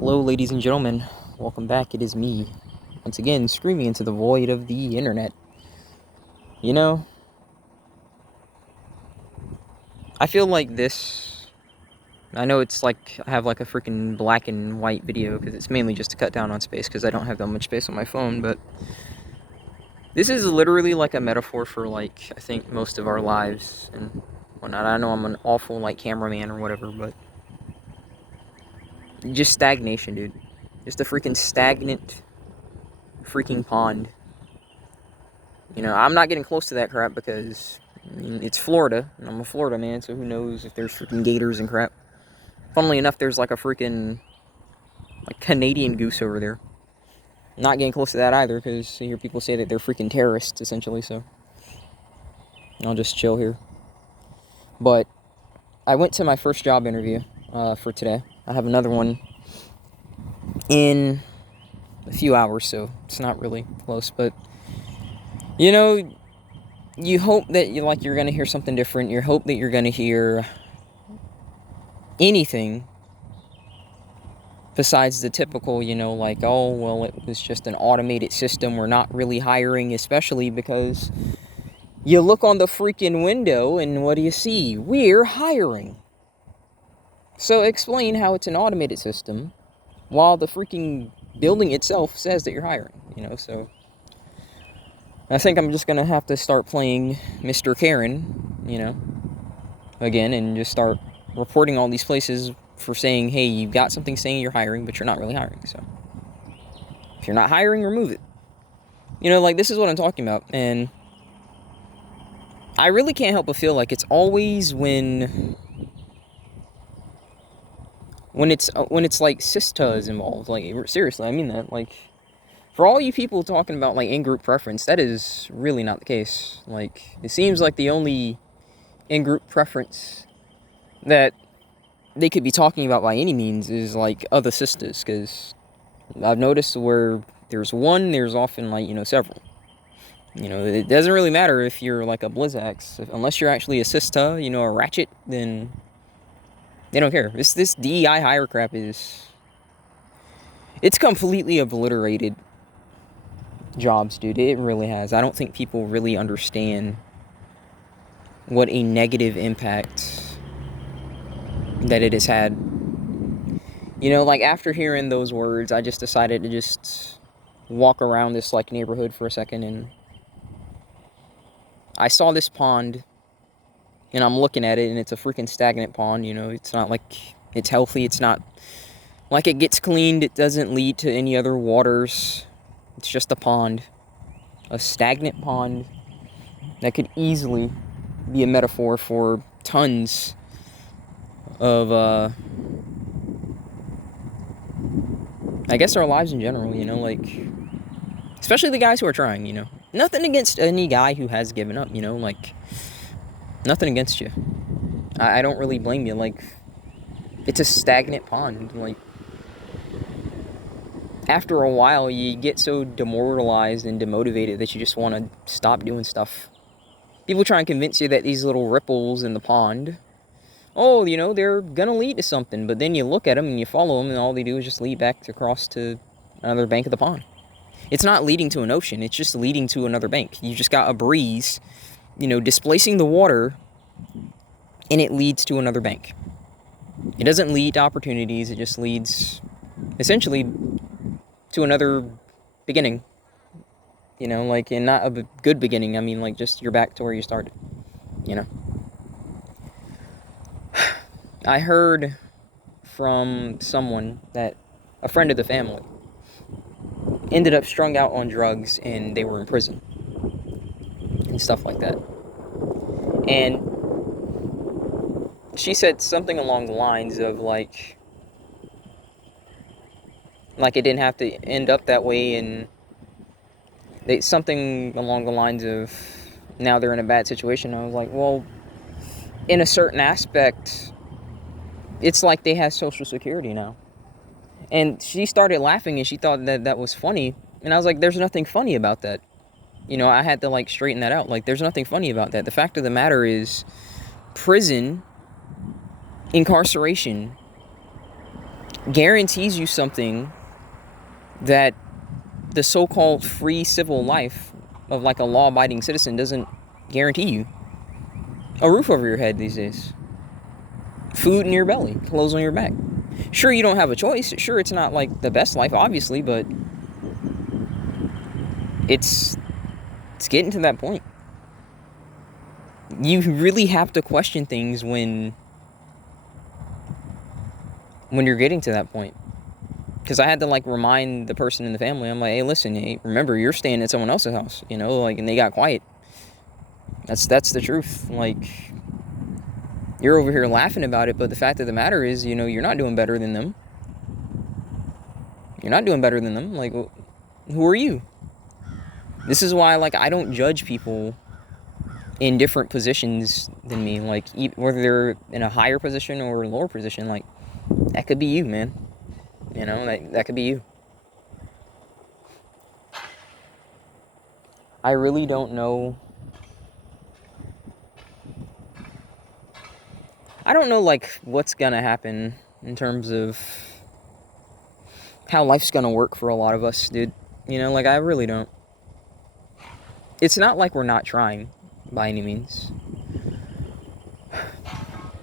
Hello, ladies and gentlemen. Welcome back. It is me, once again, screaming into the void of the internet. You know, I feel like this. I know it's like I have like a freaking black and white video because it's mainly just to cut down on space because I don't have that much space on my phone, but this is literally like a metaphor for like I think most of our lives and whatnot. I know I'm an awful like cameraman or whatever, but just stagnation, dude. Just a freaking stagnant freaking pond. You know, I'm not getting close to that crap because it's Florida, and I'm a Florida man, so who knows if there's freaking gators and crap. Funnily enough, there's like a freaking like Canadian goose over there. Not getting close to that either because I hear people say that they're freaking terrorists, essentially, so I'll just chill here. But I went to my first job interview for today. I have another one in a few hours, so it's not really close, but you know, you hope that you're gonna hear something different. You hope that you're gonna hear anything besides the typical, like, oh, well, it was just an automated system. We're not really hiring, especially because you look on the freaking window and what do you see? We're hiring. So explain how it's an automated system while the freaking building itself says that you're hiring, so I think I'm just gonna have to start playing Mr. Karen, again, and just start reporting all these places for saying, hey, you've got something saying you're hiring, but you're not really hiring. So if you're not hiring, remove it. Like, this is what I'm talking about. And I really can't help but feel like it's always when it's like Sista is involved. Like, seriously, I mean that. Like, for all you people talking about like in-group preference, that is really not the case. Like, it seems like the only in-group preference that they could be talking about by any means is like other sisters, because I've noticed where there's one, there's often like several. It doesn't really matter if you're like a Blizzax, unless you're actually a sister, a ratchet, then they don't care. This DEI hire crap it's completely obliterated jobs, dude. It really has. I don't think people really understand what a negative impact that it has had. Like, after hearing those words, I just decided to just walk around this like neighborhood for a second, and I saw this pond, and I'm looking at it, and it's a freaking stagnant pond. It's not like it's healthy. It's not like it gets cleaned. It doesn't lead to any other waters. It's just a pond, a stagnant pond that could easily be a metaphor for tons of I guess our lives in general, like, especially the guys who are trying, Nothing against any guy who has given up, like, nothing against you. I don't really blame you. Like, it's a stagnant pond. Like, after a while, you get so demoralized and demotivated that you just want to stop doing stuff. People try and convince you that these little ripples in the pond, oh, they're gonna lead to something, but then you look at them and you follow them, and all they do is just lead back across to another bank of the pond. It's not leading to an ocean, it's just leading to another bank. You just got a breeze, displacing the water, and it leads to another bank. It doesn't lead to opportunities, it just leads, essentially, to another beginning. Like, and not a good beginning, I mean, like, just you're back to where you started, I heard from someone that a friend of the family ended up strung out on drugs and they were in prison and stuff like that. And she said something along the lines of like it didn't have to end up that way, and something along the lines of now they're in a bad situation. I was like, well, in a certain aspect, it's like they have Social Security now. And she started laughing and she thought that was funny. And I was like, there's nothing funny about that. I had to like straighten that out. Like, there's nothing funny about that. The fact of the matter is, prison, incarceration, guarantees you something that the so-called free civil life of like a law-abiding citizen doesn't guarantee you. A roof over your head these days. Food in your belly. Clothes on your back. Sure, you don't have a choice. Sure, it's not like the best life, obviously, but it's getting to that point. You really have to question things when you're getting to that point. Because I had to like remind the person in the family, I'm like, hey, listen, hey, remember, you're staying at someone else's house, you know, like, and they got quiet. That's the truth. Like, you're over here laughing about it, but the fact of the matter is, you know, you're not doing better than them. You're not doing better than them. Like, who are you? This is why, like, I don't judge people in different positions than me. Like, whether they're in a higher position or a lower position, like, that could be you, man. You know, that could be you. I really don't know. I don't know, like, what's gonna happen in terms of how life's gonna work for a lot of us, dude. You know, like, I really don't. It's not like we're not trying, by any means.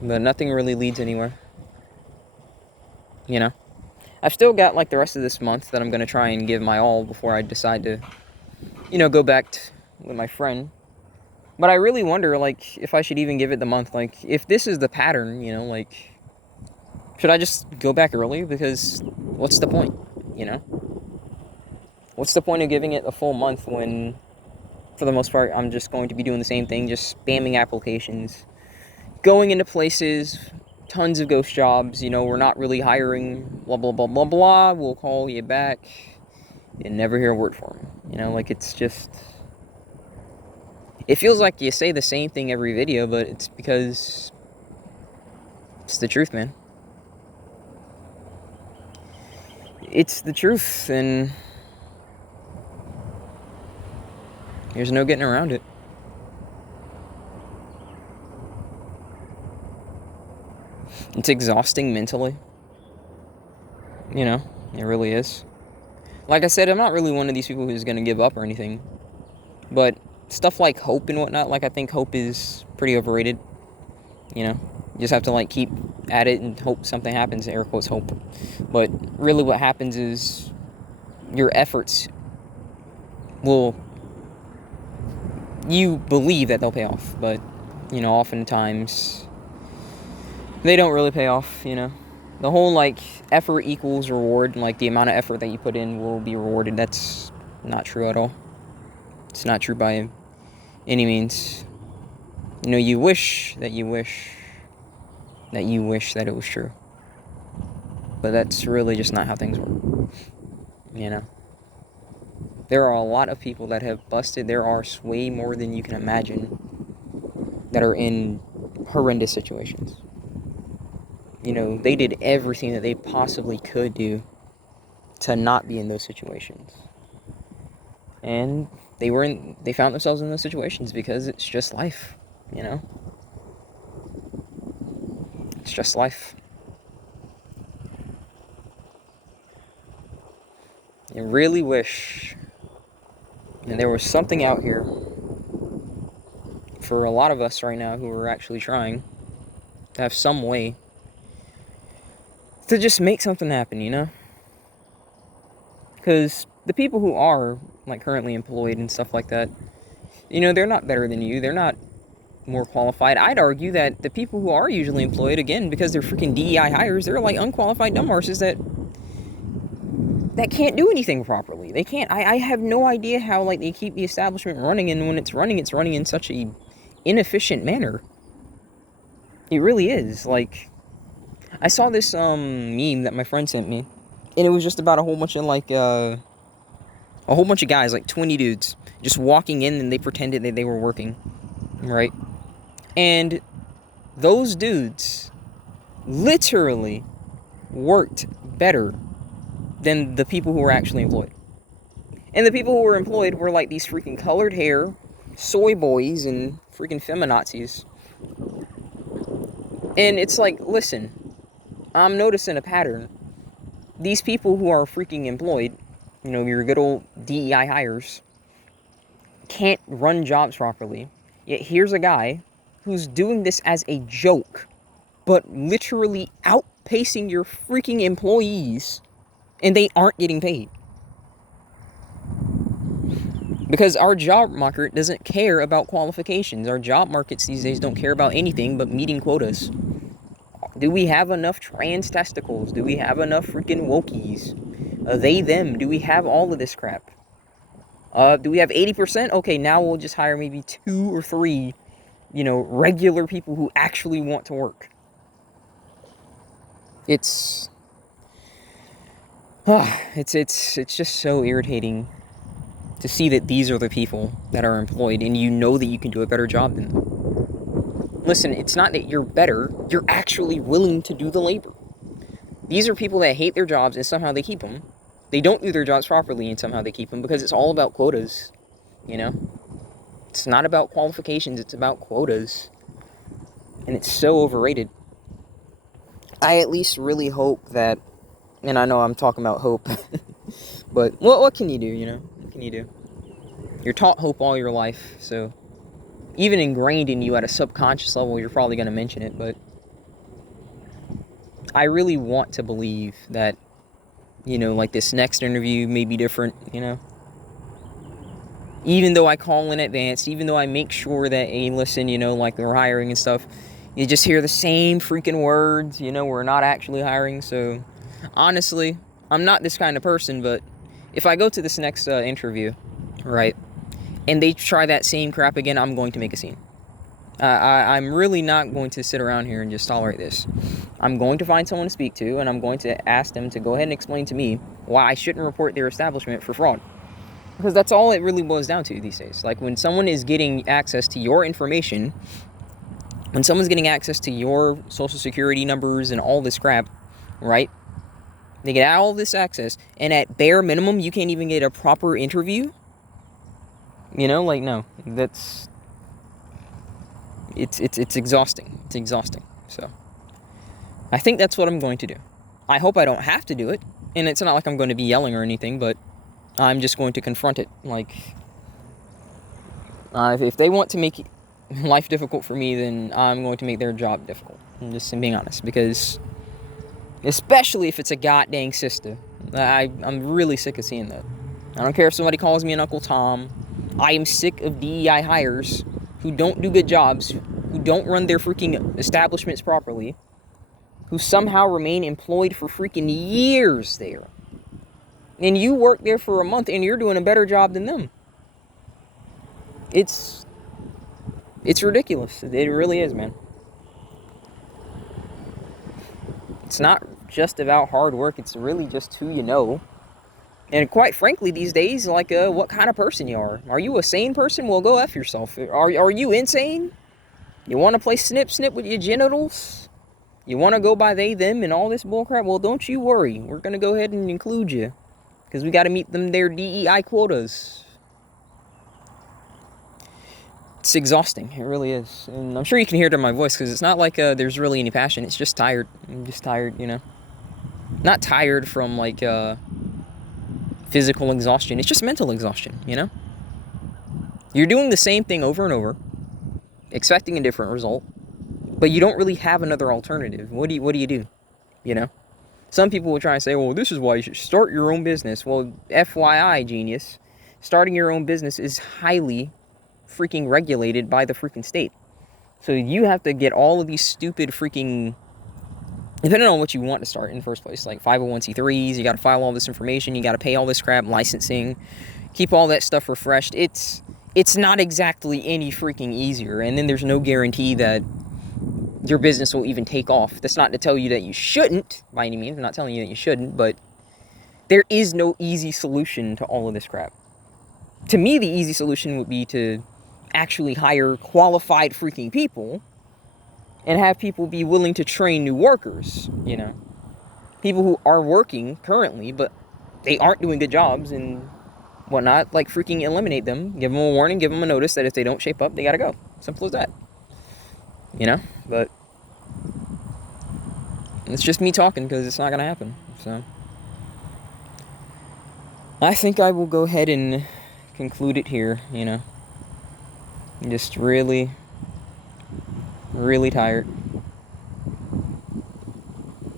But nothing really leads anywhere. You know? I've still got, like, the rest of this month that I'm gonna try and give my all before I decide to, you know, go back with my friend. But I really wonder, like, if I should even give it the month. Like, if this is the pattern, you know, like, should I just go back early? Because what's the point, you know? What's the point of giving it a full month when, for the most part, I'm just going to be doing the same thing, just spamming applications, going into places, tons of ghost jobs, you know, we're not really hiring, blah, blah, blah, blah, blah, we'll call you back, and never hear a word from them. You know, like, it's just... It feels like you say the same thing every video, but it's because it's the truth, man. It's the truth, and there's no getting around it. It's exhausting mentally. You know, it really is. Like I said, I'm not really one of these people who's going to give up or anything. But stuff like hope and whatnot, like, I think hope is pretty overrated. You know, you just have to, like, keep at it and hope something happens, air quotes hope. But really what happens is your efforts will... You believe that they'll pay off, but, you know, oftentimes they don't really pay off, you know. The whole, like, effort equals reward, and, like, the amount of effort that you put in will be rewarded. That's not true at all. It's not true by any means. You know, you wish that it was true. But that's really just not how things work. You know? There are a lot of people that have busted their arse way more than you can imagine that are in horrendous situations. You know, they did everything that they possibly could do to not be in those situations. And they found themselves in those situations because it's just life, you know? It's just life. I really wish that there was something out here for a lot of us right now who are actually trying to have some way to just make something happen, you know? Because the people who are, like, currently employed and stuff like that, you know, they're not better than you. They're not more qualified. I'd argue that the people who are usually employed, again, because they're freaking DEI hires, they're, like, unqualified dumbasses that can't do anything properly. They can't. I have no idea how, like, they keep the establishment running, and when it's running in such a inefficient manner. It really is. Like, I saw this meme that my friend sent me, and it was just about a whole bunch of, like, a whole bunch of guys, like 20 dudes, just walking in, and they pretended that they were working, right? And those dudes literally worked better than the people who were actually employed. And the people who were employed were, like, these freaking colored hair, soy boys, and freaking feminazis. And it's like, listen, I'm noticing a pattern. these people who are freaking employed, your good old DEI hires, can't run jobs properly. Yet here's a guy who's doing this as a joke, but literally outpacing your freaking employees, and they aren't getting paid. Because our job market doesn't care about qualifications. Our job markets these days don't care about anything but meeting quotas. Do we have enough trans testicles? Do we have enough freaking wokies? They, them. Do we have all of this crap? Do we have 80%? Okay, now we'll just hire maybe 2 or 3, regular people who actually want to work. It's just so irritating to see that these are the people that are employed, and you know that you can do a better job than them. Listen, it's not that you're better, you're actually willing to do the labor. These are people that hate their jobs and somehow they keep them. They don't do their jobs properly and somehow they keep them because it's all about quotas, It's not about qualifications, it's about quotas. And it's so overrated. I at least really hope that, and I know I'm talking about hope, but what can you do, What can you do? You're taught hope all your life, so even ingrained in you at a subconscious level, you're probably going to mention it, but I really want to believe that, like this next interview may be different, Even though I call in advance, even though I make sure that, hey, listen, like they're hiring and stuff, you just hear the same freaking words, we're not actually hiring, so honestly, I'm not this kind of person, but if I go to this next interview, right, and they try that same crap again, I'm going to make a scene. I'm really not going to sit around here and just tolerate this. I'm going to find someone to speak to, and I'm going to ask them to go ahead and explain to me why I shouldn't report their establishment for fraud. Because that's all it really boils down to these days. Like, when someone is getting access to your information, when someone's getting access to your social security numbers and all this crap, right? They get all this access, and at bare minimum, you can't even get a proper interview? No, that's, it's exhausting. It's exhausting. So I think that's what I'm going to do. I hope I don't have to do it, and it's not like I'm going to be yelling or anything, but I'm just going to confront it. Like, if they want to make life difficult for me, then I'm going to make their job difficult. I'm just being honest, because especially if it's a goddamn sister, I'm really sick of seeing that. I don't care if somebody calls me an Uncle Tom. I am sick of DEI hires who don't do good jobs, who don't run their freaking establishments properly, who somehow remain employed for freaking years there. And you work there for a month and you're doing a better job than them. It's ridiculous. It really is, man. It's not just about hard work. It's really just who you know. And quite frankly, these days, like, what kind of person you are. Are you a sane person? Well, go F yourself. Are you insane? You want to play snip with your genitals? You want to go by they, them, and all this bullcrap? Well, don't you worry. We're going to go ahead and include you. Because we got to meet their DEI quotas. It's exhausting. It really is. And I'm sure you can hear it in my voice, because it's not like there's really any passion. It's just tired. I'm just tired, Not tired from, like, physical exhaustion. It's just mental exhaustion, You're doing the same thing over and over, expecting a different result, but you don't really have another alternative. What do you do? Some people will try and say, well, this is why you should start your own business. Well, FYI, genius, starting your own business is highly freaking regulated by the freaking state. So you have to get all of these stupid freaking, depending on what you want to start in the first place, like 501c3s, you got to file all this information, you got to pay all this crap, licensing, keep all that stuff refreshed. It's not exactly any freaking easier, and then there's no guarantee that your business will even take off. That's not to tell you that you shouldn't, by any means. I'm not telling you that you shouldn't, but there is no easy solution to all of this crap. To me, the easy solution would be to actually hire qualified freaking people and have people be willing to train new workers, People who are working currently, but they aren't doing good jobs and whatnot, like, freaking eliminate them, give them a warning, give them a notice that if they don't shape up, they gotta go. Simple as that. But it's just me talking, because it's not gonna happen. So I think I will go ahead and conclude it here, you know. I'm just really, really tired.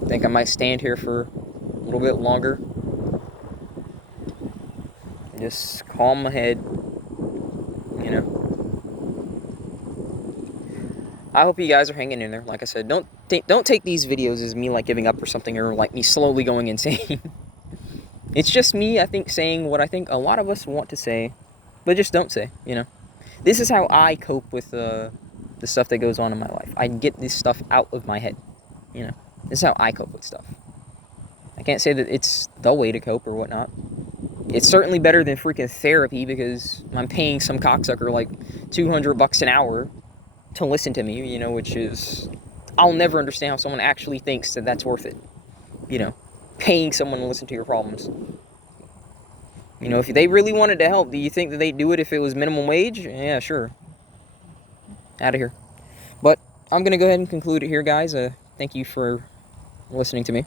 I think I might stand here for a little bit longer. Just calm my head, you know. I hope you guys are hanging in there. Like I said, don't take these videos as me like giving up or something, or like me slowly going insane. It's just me, I think, saying what I think a lot of us want to say, but just don't say, you know. This is how I cope with the stuff that goes on in my life. I get this stuff out of my head, you know. This is how I cope with stuff. I can't say that it's the way to cope or whatnot. It's certainly better than freaking therapy, because I'm paying some cocksucker like $200 an hour to listen to me, you know, which is... I'll never understand how someone actually thinks that that's worth it, you know. Paying someone to listen to your problems. You know, if they really wanted to help, do you think that they'd do it if it was minimum wage? Yeah, sure. Out of here. But I'm going to go ahead and conclude it here, guys. Thank you for listening to me.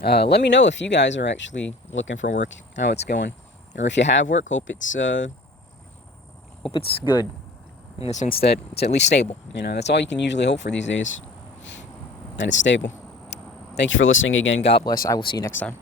Let me know if you guys are actually looking for work, how it's going. Or if you have work, hope it's good. In the sense that it's at least stable. You know, that's all you can usually hope for these days. And it's stable. Thank you for listening again. God bless. I will see you next time.